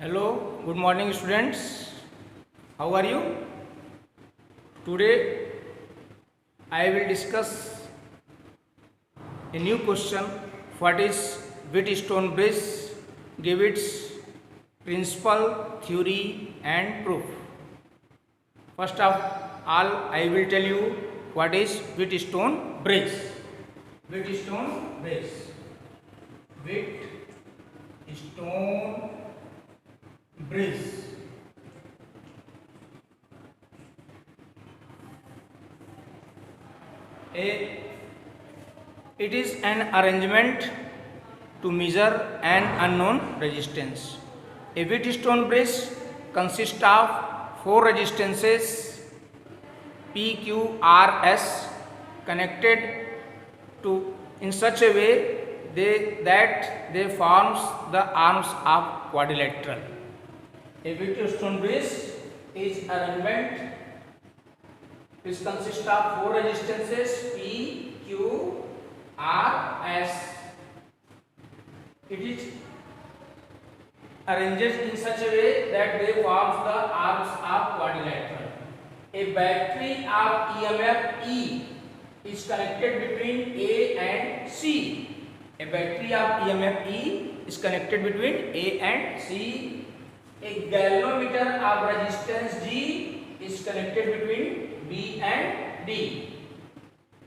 Hello, good morning students. How are you? Today I will discuss a new question. What is Wheatstone bridge? Give its principle, theory and proof. First of all, I will tell you what is Wheatstone bridge. Wheatstone bridge. Wheatstone bridge. It is an arrangement to measure an unknown resistance. A Wheatstone bridge consists of four resistances P, Q, R, S connected to in such a way that they forms the arms of quadrilateral. A Wheatstone bridge is arrangement which consists of four resistances P, Q, R, S. It is arranged in such a way that they forms the arms of quadrilateral. A battery of EMF E is connected between A and C. A battery of EMF E is connected between A and C. A galvanometer of resistance G is connected between B and D.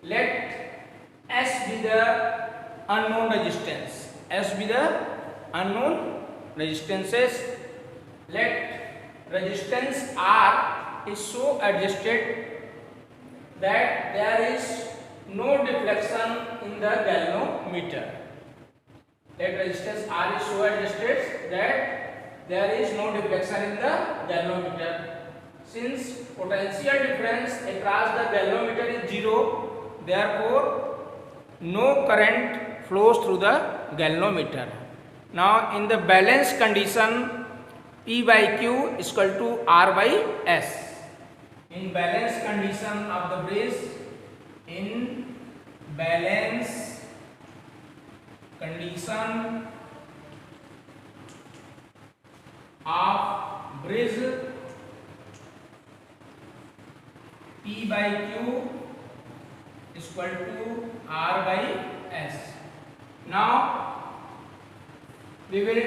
Let S be the unknown resistance. S be the unknown resistances. Let resistance R is so adjusted that there is no deflection in the galvanometer. Let resistance R is so adjusted that there is no deflection in the galvanometer. Since potential difference across the galvanometer is zero, therefore no current flows through the galvanometer. Now in the balance condition, P by Q is equal to R by S. In balance condition of the bridge, in balance condition of bridge, P by Q is equal to R by S. Now we will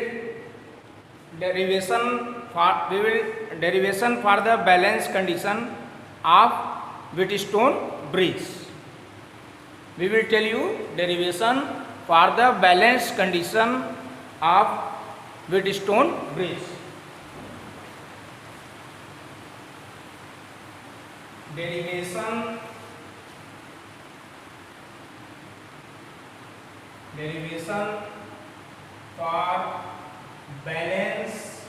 derivation for the balance condition of Wheatstone bridge. We will tell you derivation for the balance condition of Wheatstone bridge. Derivation for balance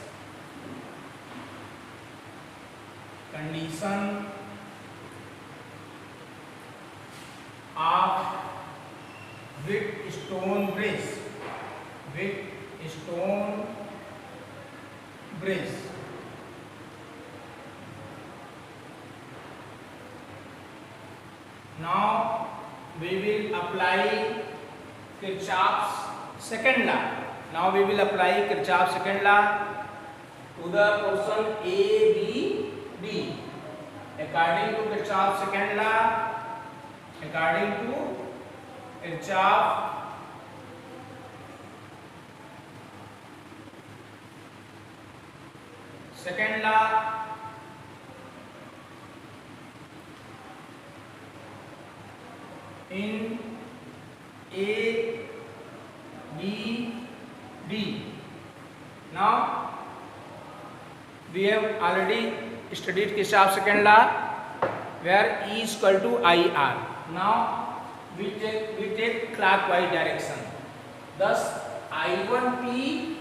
condition of Wheatstone bridge. Wheatstone bridge. Now we will apply Kirchhoff's second law. Now we will apply Kirchhoff's second law to the portion A, B, D. According to Kirchhoff's second law, according to Kirchhoff's second law, in A, B, D. Now we have already studied Kirchhoff's second law where E is equal to IR. Now we take clockwise direction. Thus I1P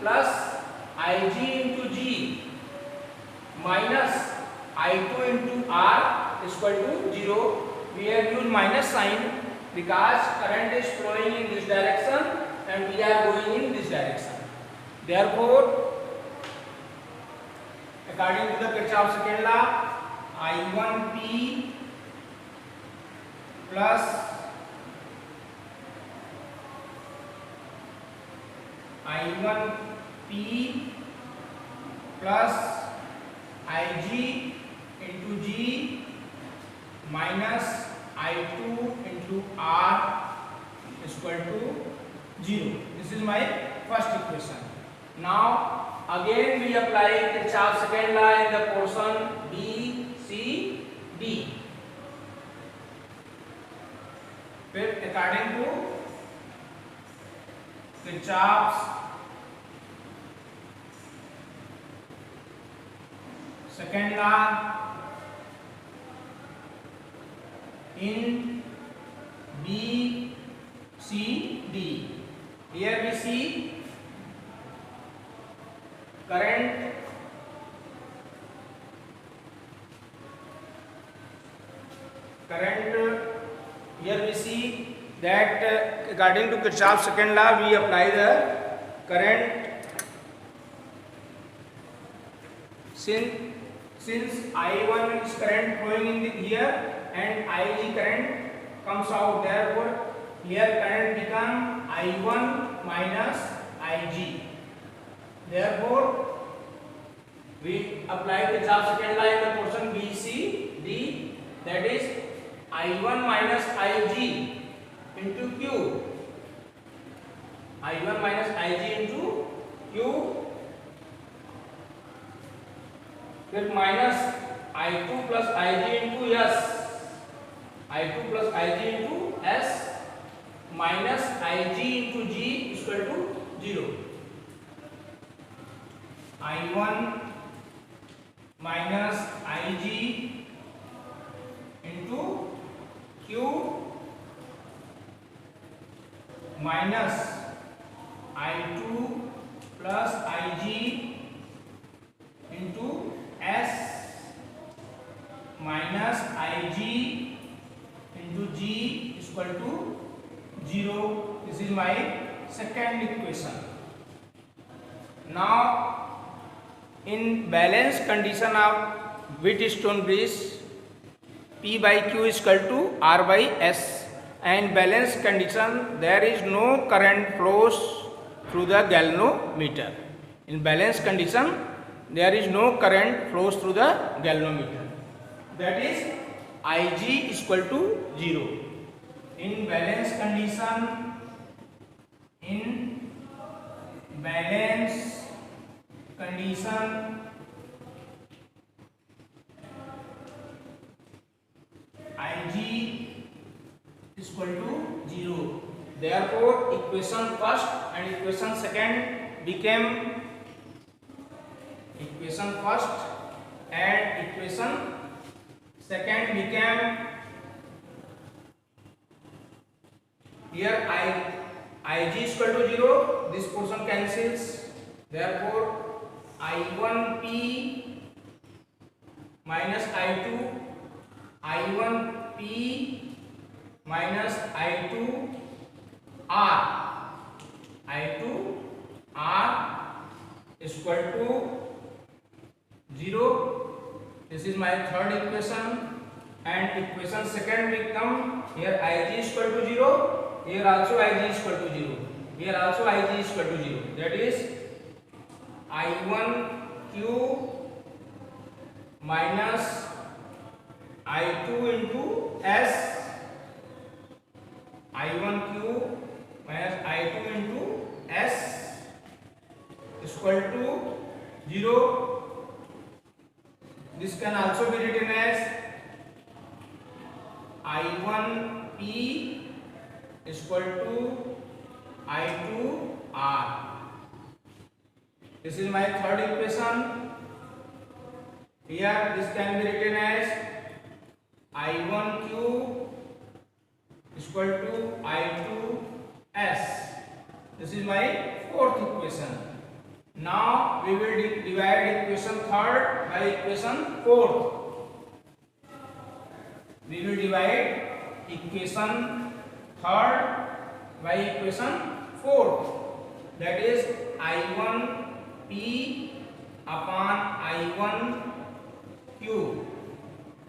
plus IG into G minus I2 into R is equal to 0. We have used minus sign because current is flowing in this direction and we are going in this direction. Therefore, according to the Kirchhoff's second law, I1P plus I1 P plus Ig into G minus I2 into R is equal to 0. This is my first equation. Now again we apply Kirchhoff's second law in the portion B, C, D. फिर according to Kirchhoff's second law in B, C, D. Here we see current here we see that according to Kirchhoff's second law we apply the current since I1 is current flowing in here and Ig current comes out, therefore here current become I1 minus Ig. Therefore we apply Kirchhoff's second law in the portion B, C, D, that is I1 minus Ig into Q. I1 minus Ig into Q, फिर minus I2 plus Ig into S, I2 plus Ig into S minus Ig into G is equal to 0. I1 minus Ig into Q minus I2 plus Ig into S minus Ig into G is equal to 0. This is my second equation. Now in balance condition of Wheatstone bridge, P by Q is equal to R by S, and balance condition there is no current flows through the galvanometer. In balance condition there is no current flows through the galvanometer, that is Ig is equal to 0. In balance condition, Ig is equal to 0. Therefore equation first and equation second became here Ig is equal to 0, this portion cancels, therefore I1P minus I2, I1P minus I2 R is equal to 0. This is my third equation, and equation second will come here Ig is equal to 0, here also Ig is equal to 0, here also Ig is equal to 0, that is I1Q minus I2 into S, I1Q minus I2 into S is equal to 0. This can also be written as I1P is equal to I2R. This is my third equation. Here this can be written as I1Q is equal to I2S. This is my fourth equation. Now we will divide equation third by equation fourth. We will divide equation third by equation fourth. That is I1P upon I1Q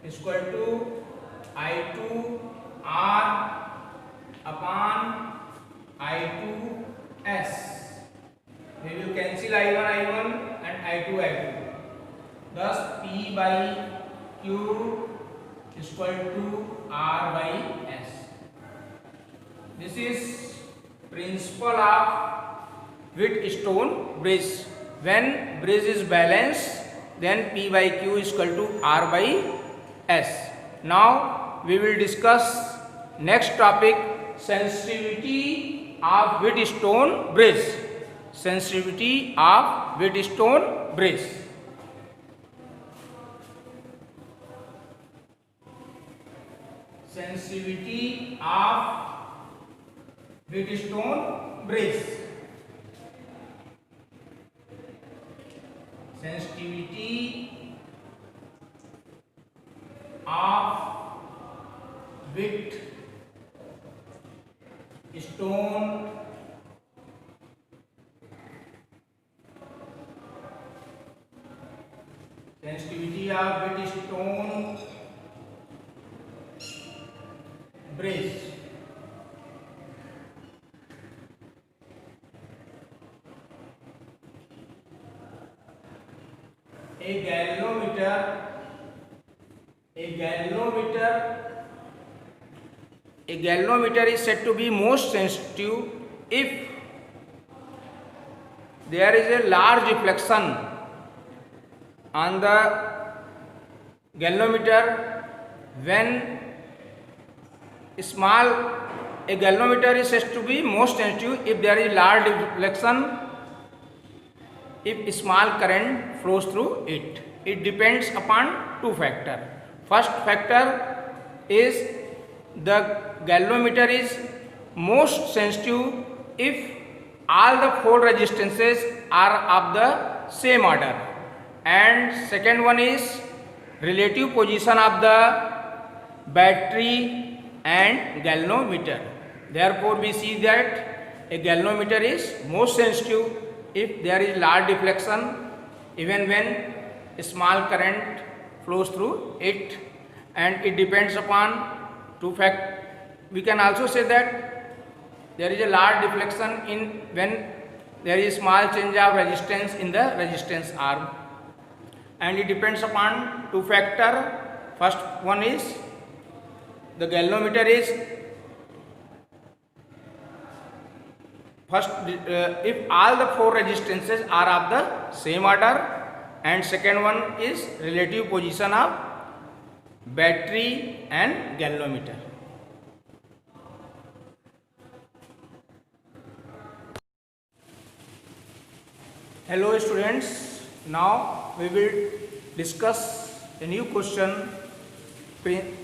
is equal to I2R upon I2S. We will cancel I1 equal to R by S. This is principle of Wheatstone bridge. When bridge is balanced, then P by Q is equal to R by S. Now we will discuss next topic, sensitivity of Wheatstone bridge. Sensitivity of Wheatstone bridge. Sensitivity of Wheatstone bridge. Sensitivity of Wheatstone sensitivity of Wheatstone bridge. A galvanometer is said to be most sensitive if there is a large deflection on the galvanometer. When a galvanometer is said to be most sensitive if there is large deflection, if small current flows through it. It depends upon two factors. First factor is the galvanometer is most sensitive if all the four resistances are of the same order, and second one is relative position of the battery and galvanometer. Therefore we see that a galvanometer is most sensitive if there is large deflection, even when a small current flows through it, and it depends upon two factors. We can also say that there is a large deflection in when there is small change of resistance in the resistance arm, and it depends upon two factors. First one is the galvanometer is if all the four resistances are of the same order, and second one is relative position of battery and galvanometer. Hello students, now we will discuss a new question.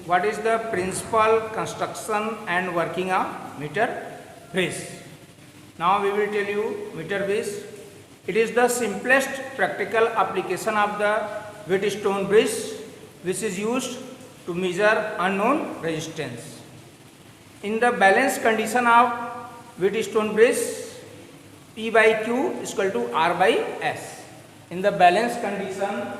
What is the principal construction and working of meter bridge? Now we will tell you meter bridge. It is the simplest practical application of the Wheatstone bridge, which is used to measure unknown resistance. In the balanced condition of Wheatstone bridge, P by Q is equal to R by S. In the balanced condition,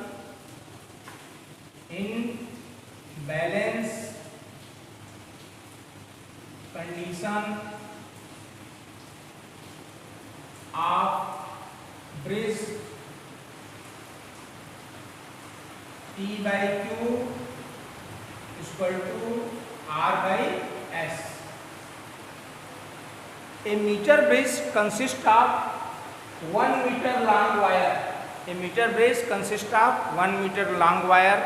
of bridge, P by Q is equal to R by S. A meter bridge consists of 1 meter long wire. A meter bridge consists of 1 meter long wire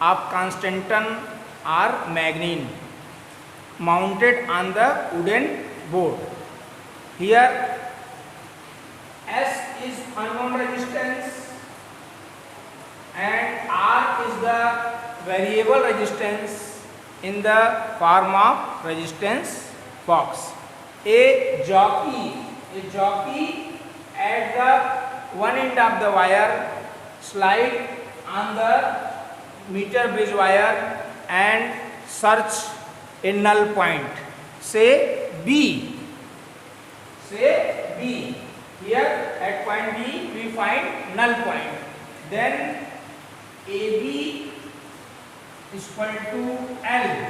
of Constantan or magnet mounted on the wooden board. Here S is unknown resistance and R is the variable resistance in the form of resistance box. A jockey at the one end of the wire slide on the meter bridge wire and search a null point. Say B. Here at point B we find null point. Then AB is equal to L.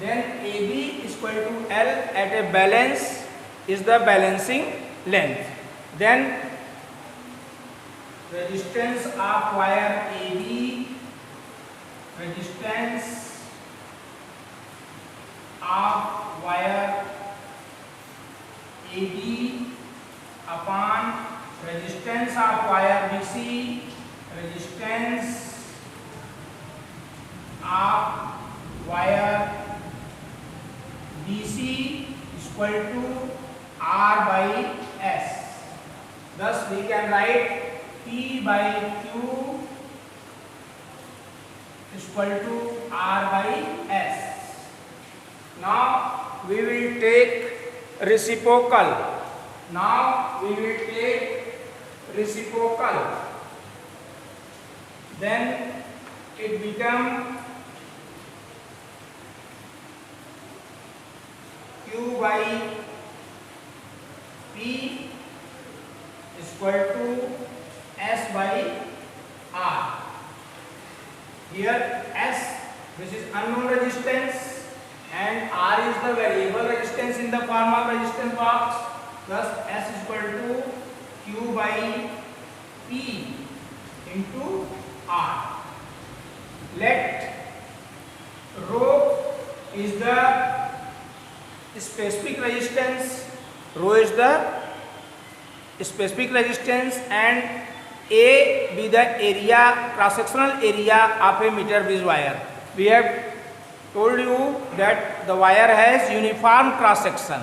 Then AB is equal to L at a balance is the balancing length. Then resistance of wire AB resistance of wire AB upon resistance of wire BC, resistance of wire BC is equal to R by S. Thus we can write P by Q is equal to R by S. Now we will take reciprocal. Then it become Q by P is equal to S by R. Here S, which is unknown resistance, and R is the variable resistance in the form of resistance box. Thus S is equal to Q by P into R. Let rho is the specific resistance, and A be the area, cross-sectional area of a meter bridge wire. We have told you that the wire has uniform cross-section.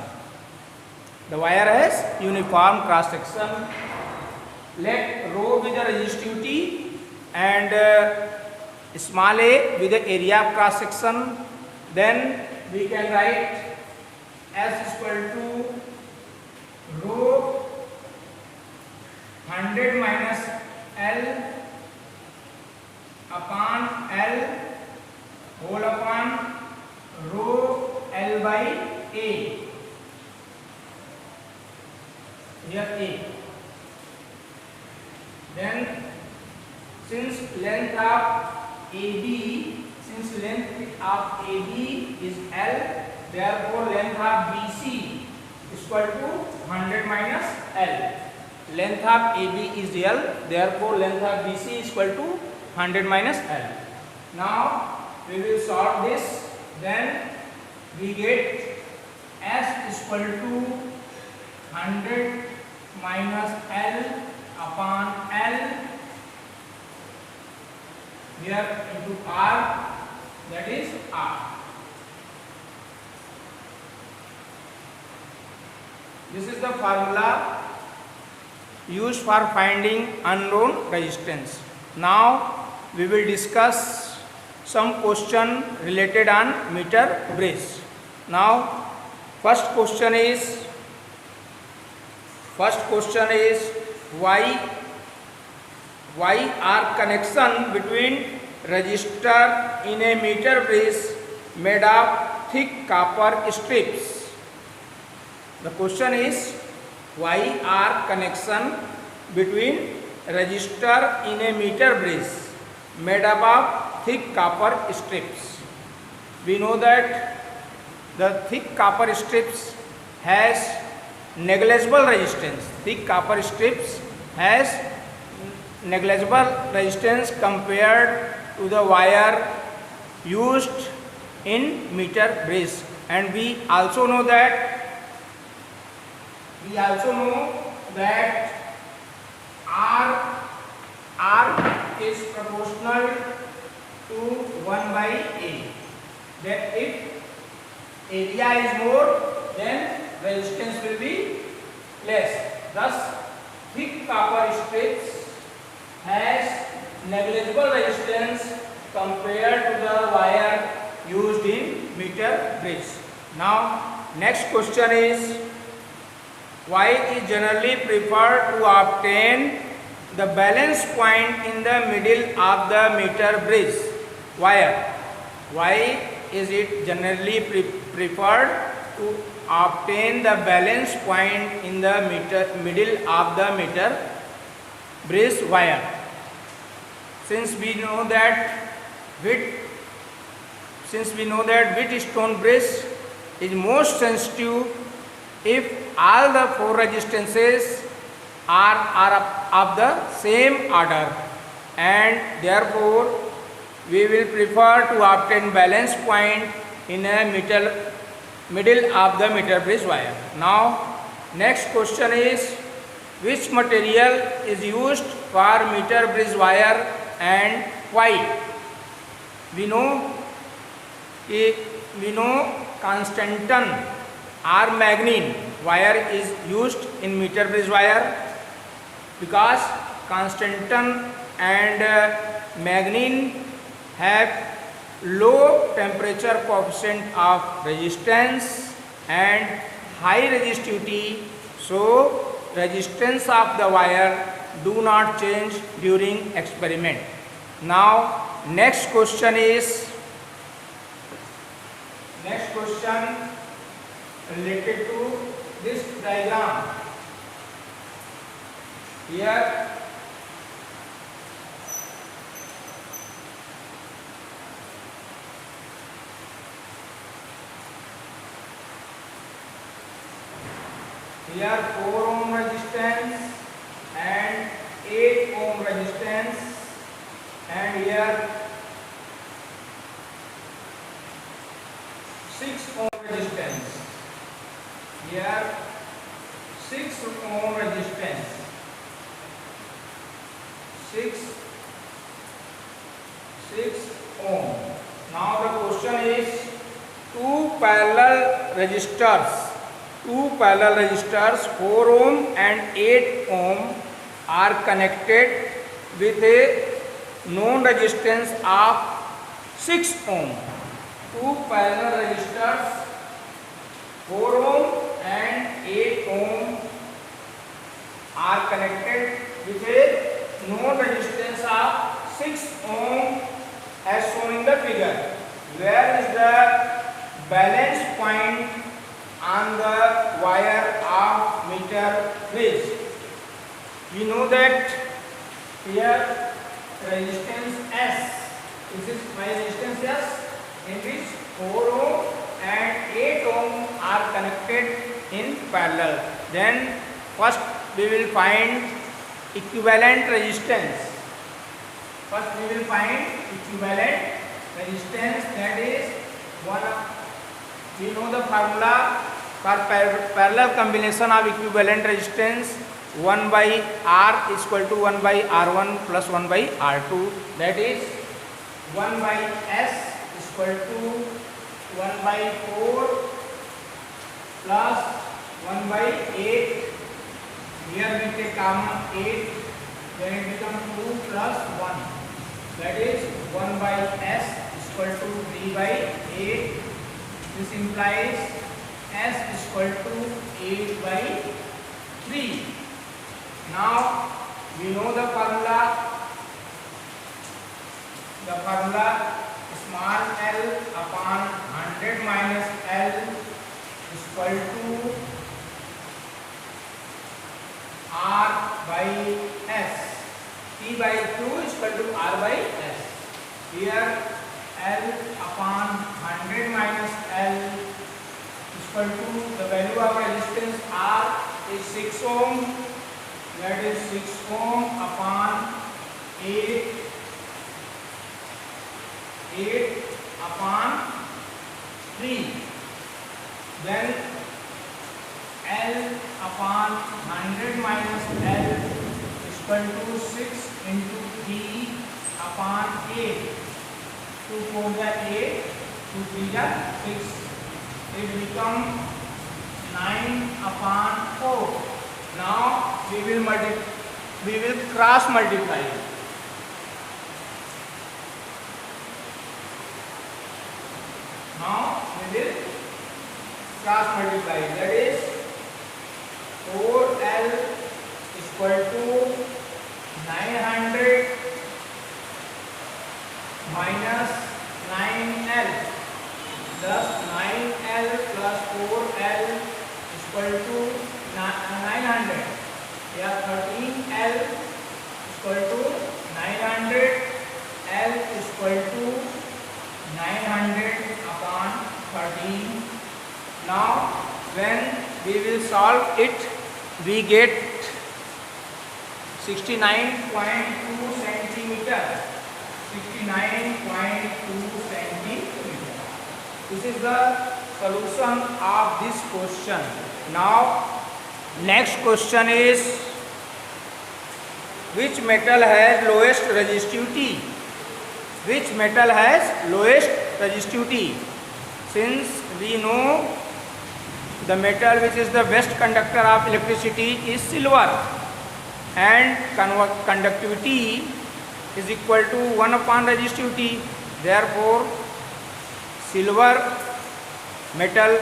Let rho be the resistivity and small a be the area of cross-section. Then we can write S is equal to rho 100 minus L upon L whole upon rho L by A. Here A. Then since length of AB is L, therefore length of BC is equal to 100 minus L. Length of AB is L, therefore length of BC is equal to 100 minus L. Now we will solve this. Then we get S is equal to 100 minus L upon L here into R, that is R. This is the formula used for finding unknown resistance. Now we will discuss some question related on meter bridge. Now first question is why are connection between resistor in a meter bridge made of thick copper strips? The question is why are connection between resistor in a meter bridge made up of thick copper strips? We know that the thick copper strips has negligible resistance. Thick copper strips has negligible resistance compared to the wire used in meter bridge, and we also know that R is proportional to 1 by A. That if area is more, then resistance will be less. Thus, thick copper strips has negligible resistance compared to the wire used in meter bridge. Now, next question is why is generally preferred to obtain the balance point in the middle of the meter bridge wire? Why is it generally preferred to obtain the balance point in the middle of the meter bridge wire? Since we know that Wheatstone bridge is most sensitive if all the four resistances are of the same order, and therefore we will prefer to obtain balance point in a middle of the meter bridge wire. Now, next question is, which material is used for meter bridge wire and why? We know Constantan or Magnin wire is used in meter bridge wire because Constantan and Magnin have low temperature coefficient of resistance and high resistivity, so resistance of the wire do not change during experiment. Now next question related to this diagram. Here here 4 ohm resistance and 8 ohm resistance, and here 6 ohm resistance. Here 6 ohm resistance. 6 ohm. Now the question is, two parallel resistors 4 ohm and 8 ohm are connected with a known resistance of 6 ohm. Two parallel resistors 4 ohm and 8 ohm are connected with a known resistance of 6 ohm as shown in the figure. Where is the balance point on the wire of meter bridge? We know that here resistance S, this is my resistance S, in which 4 ohm and 8 ohm are connected in parallel. Then first we will find equivalent resistance. That is we know the formula for parallel combination of equivalent resistance. 1 by R is equal to 1 by R1 plus 1 by R2. That is 1 by S is equal to 1 by 4 plus 1 by 8. Here we take common 8, then it becomes 2 plus 1. That is 1 by S is equal to 3 by 8. This implies S is equal to 8 by 3. Now we know the formula. Small l upon 100 minus L is equal to R by S. P by 2 is equal to R by S. Here L upon 100 minus L is equal to the value of resistance R is 6 ohm. That is 6 ohm upon 8 upon 3. Then L upon 100 minus L is equal to 6 into 3 upon 8. 2 4 the 8, 2 3 the 6. It becomes 9 upon 4. Now we will cross multiply. That is 4L is equal to 900 minus 9L. Thus 9L plus 4L is equal to 900. Here 13L is equal to 900. L is equal to 900 upon 13. Now when we will solve it, we get 69.2 centimeter. 69.2 centimeter. This is the solution of this question. Now next question is, which metal has lowest resistivity? Which metal has lowest resistivity? Since we know the metal which is the best conductor of electricity is silver, and conductivity is equal to 1 upon resistivity. Therefore silver metal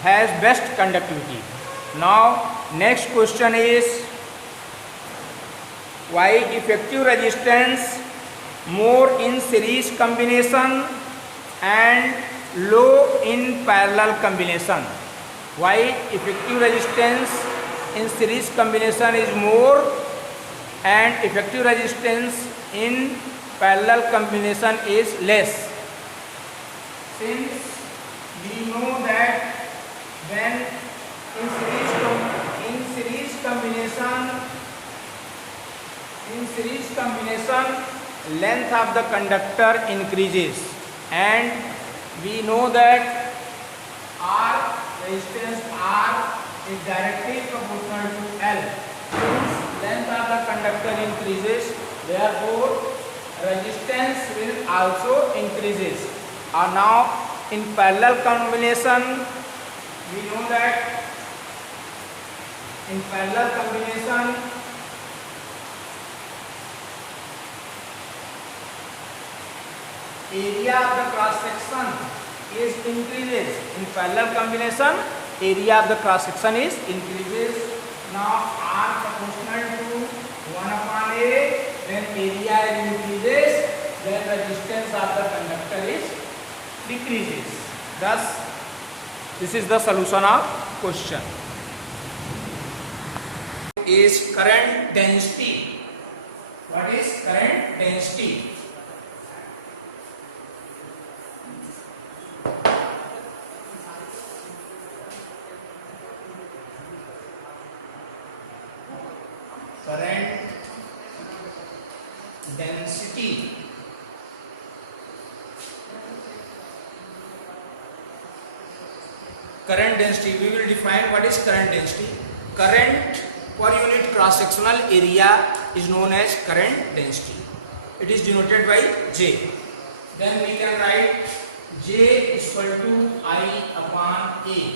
has best conductivity. Now next question is, why effective resistance more in series combination and low in parallel combination? Why effective resistance in series combination is more and effective resistance in parallel combination is less? Since we know that when in series combination length of the conductor increases, and we know that R, resistance R is directly proportional to L. Since length of the conductor increases, therefore resistance will also increases. Now in parallel combination, we know that in parallel combination area of the cross section is increases. In parallel combination, area of the cross section is increases. Now R proportional to 1 upon A, when area increases, then resistance of the conductor is decreases. Thus this is the solution of question. Is current density. What is current density? Current density. Current density, we will define what is current density. Current per unit cross sectional area is known as current density. It is denoted by J. Then we can write J is equal to I upon A.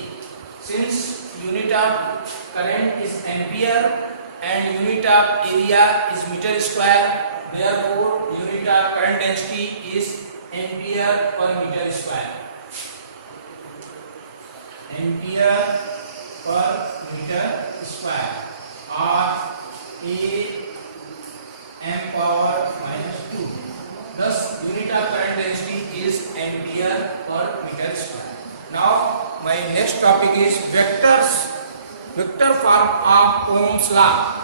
Since unit of current is ampere and unit of area is meter square, therefore unit of current density is ampere per meter square. Ampere per meter square, or A m power minus 2. Thus unit of current density is ampere per meter square. Now my next topic is vectors, vector form of Ohm's law.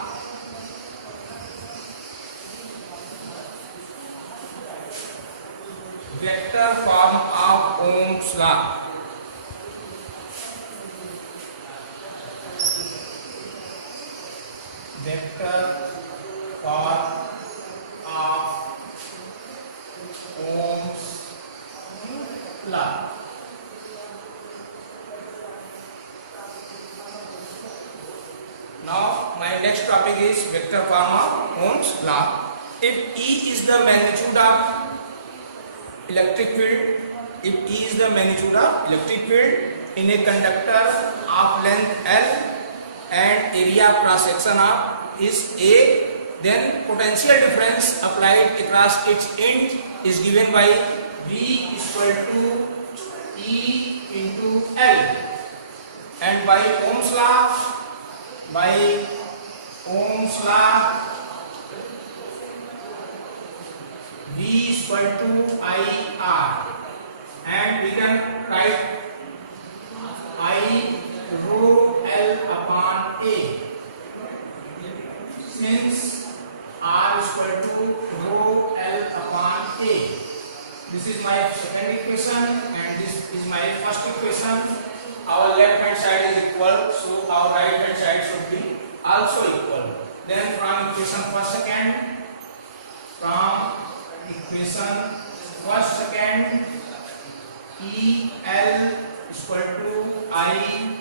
Vector form of Ohm's law. Vector form of Ohm's law. Now my next topic is vector form of Ohm's law. If E is the magnitude of electric field, in a conductor of length L and area cross section of is A, then potential difference applied across its end is given by V is equal to E into L, and by Ohm's law, V is equal to IR, and we can write I rho L upon A. Since R is equal to rho L upon A. This is my second equation and this is my first equation. Our left hand side is equal, so our right hand side should be also equal. Then from equation first second, E L equal to I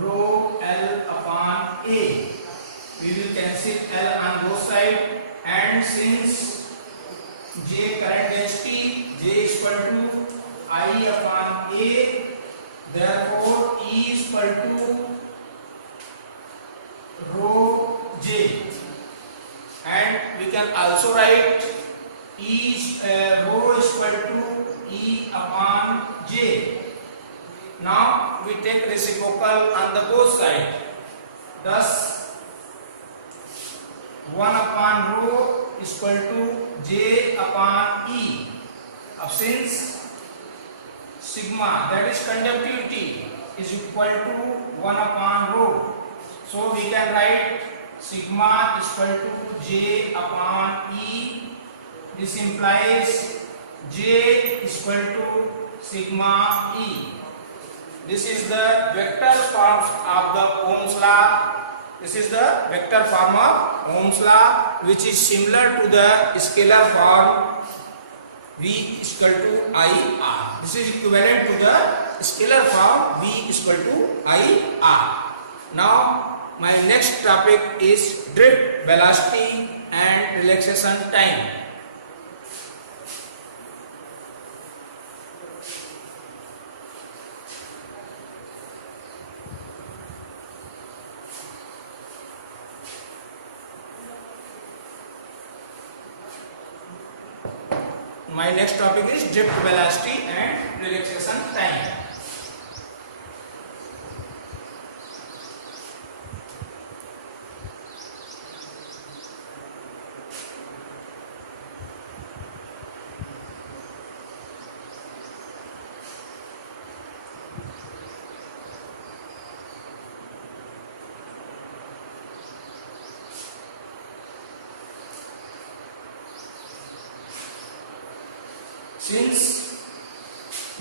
rho L upon A. We will cancel L on both sides, and since J current density, J is equal to I upon A, therefore E is equal to rho J, and we can also write rho is equal to E upon J. Now we take reciprocal on the both sides. Thus 1 upon rho is equal to J upon E. Since sigma, that is conductivity, is equal to 1 upon rho, so we can write sigma is equal to J upon E. This implies J is equal to sigma E. This is the vector form of the Ohm's law. This is the vector form of Ohm's law, which is similar to the scalar form V is equal to IR. This is equivalent to the scalar form V is equal to IR. Now my next topic is drift velocity and relaxation time. My next topic is drift velocity and relaxation time. Since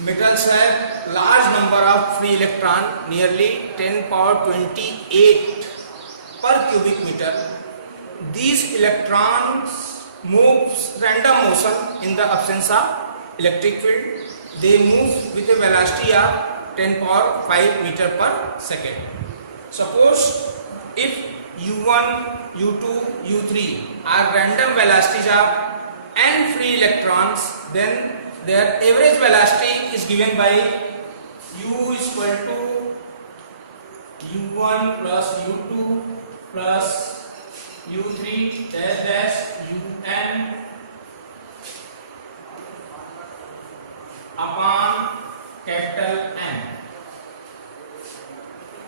metals have large number of free electron, nearly 10 power 28 per cubic meter, these electrons move random motion in the absence of electric field. They move with a velocity of 10 power 5 meter per second. Suppose if U1, U2, U3 are random velocities of n free electrons, then their average velocity is given by U is equal to U1 plus U2 plus U3 dash dash Un upon capital N.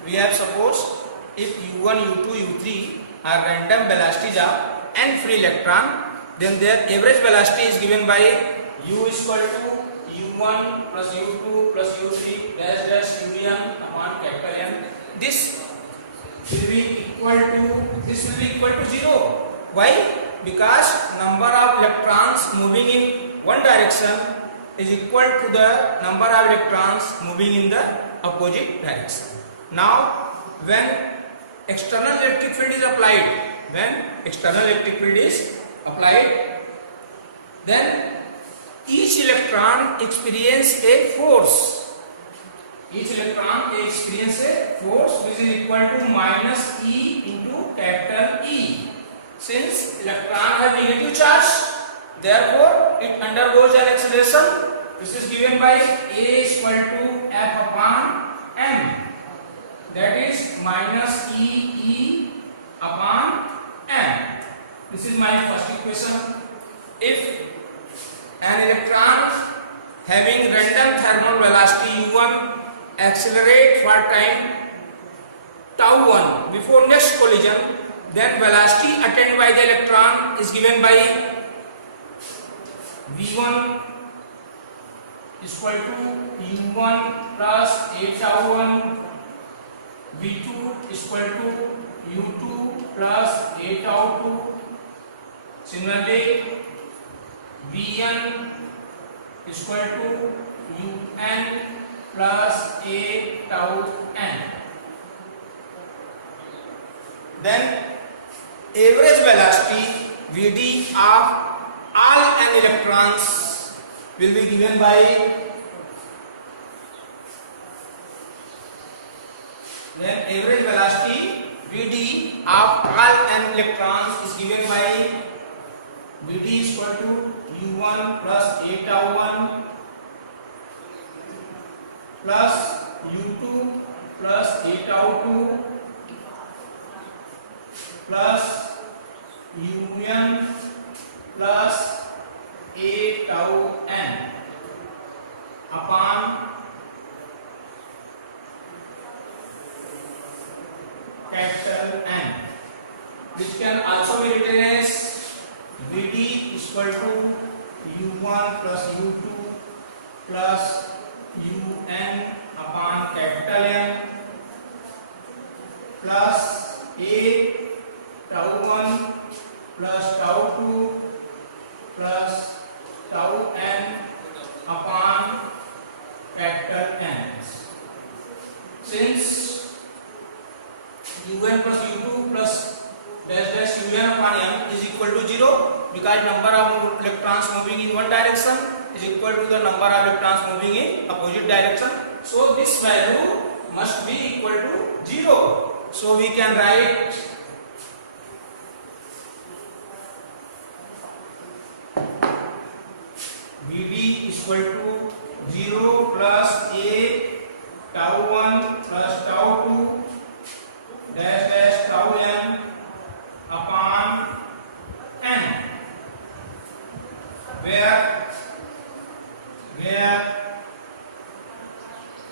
We have supposed if U1, U2, U3 are random velocities of n free electron, then their average velocity is given by U is equal to U1 plus U2 plus U3 dash dash Un upon capital N. This will be equal to 0. Why? Because number of electrons moving in one direction is equal to the number of electrons moving in the opposite direction. Now, when external electric field is applied, then each electron experience a force. Which is equal to minus E into capital E. Since electron have negative charge, therefore it undergoes an acceleration. This is given by A is equal to F upon M. That is minus E upon M. This is my first equation. If an electron having random thermal velocity U1 accelerate for time tau 1 before next collision, then velocity attained by the electron is given by V1 is equal to U1 plus A tau 1, V2 is equal to U2 plus A tau 2. Similarly, Vn is equal to Un plus A tau n. Then average velocity Vd of all n electrons will be given by then average velocity Vd of all n electrons is given by Vd is equal to u1 plus a tau 1 plus u2 plus a tau 2 plus un plus a tau n upon capital N, which can also be written as Vd is equal to u1 plus u2 plus un upon capital N plus a tau 1 plus tau 2 plus tau n upon capital N. Since un plus u2 plus dash dash un upon m is equal to 0, because number of electrons moving in one direction is equal to the number of electrons moving in opposite direction, so this value must be equal to 0. So we can write Vd is equal to 0 plus a tau 1 plus tau 2 dash dash tau n upon n, where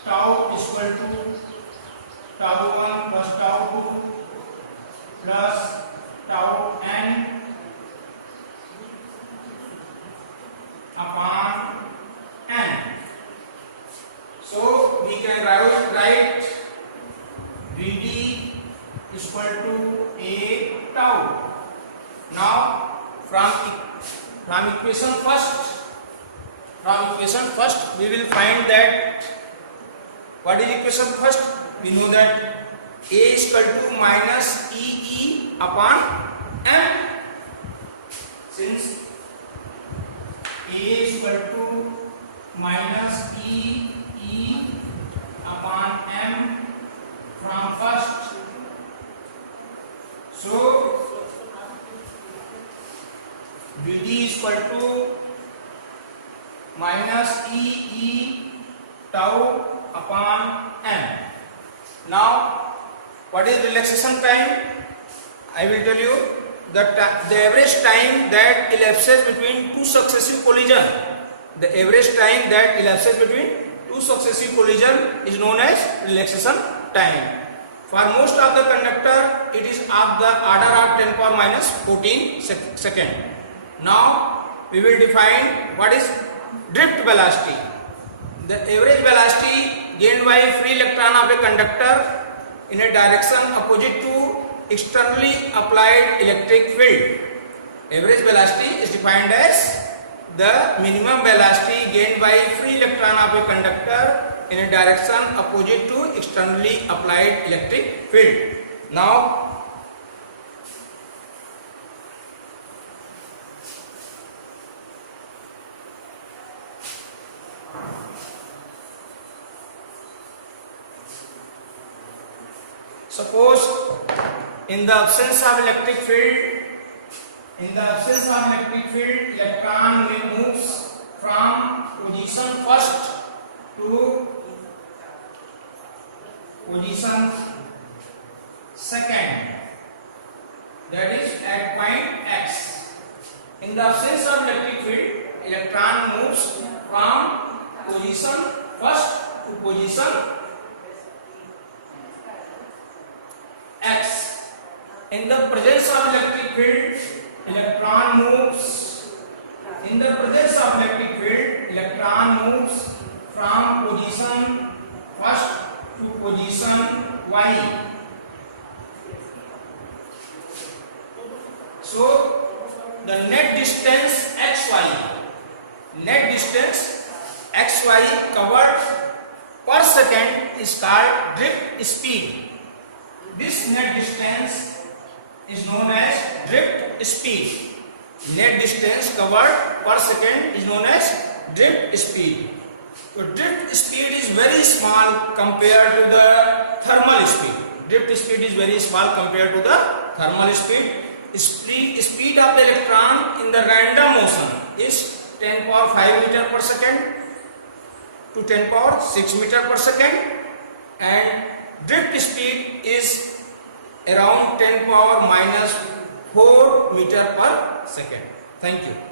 tau is equal to tau 1 plus tau 2 plus tau n upon n. So we can write Vd is equal to a tau. Now from equation first we will find that what is equation first. We know that a is equal to minus e upon m. Since a is equal to minus e upon m from first, so Vd is equal to minus e tau upon m. Now what is relaxation time? I will tell you that the average time that elapses between two successive collision, is known as relaxation time. For most of the conductor it is of the order of 10 power minus 14 second. Now we will define what is drift velocity. The average velocity gained by a free electron of a conductor in a direction opposite to externally applied electric field. Average velocity is defined as the minimum velocity gained by a free electron of a conductor in a direction opposite to externally applied electric field. Now suppose in the absence of electric field, electron moves from position first to position second, that is at point x. In the absence of electric field, electron moves from position first to position x. In the presence of electric field, electron moves from position first to position y. So the net distance xy covered per second is called drift speed. This net distance is known as drift speed. Net distance covered per second is known as drift speed. So drift speed is very small compared to the thermal speed. Drift speed is very small compared to the thermal speed. Speed of the electron in the random motion is 10 power 5 meter per second to 10 power 6 meter per second, and drift speed is around 10 power minus 4 meter per second. Thank you.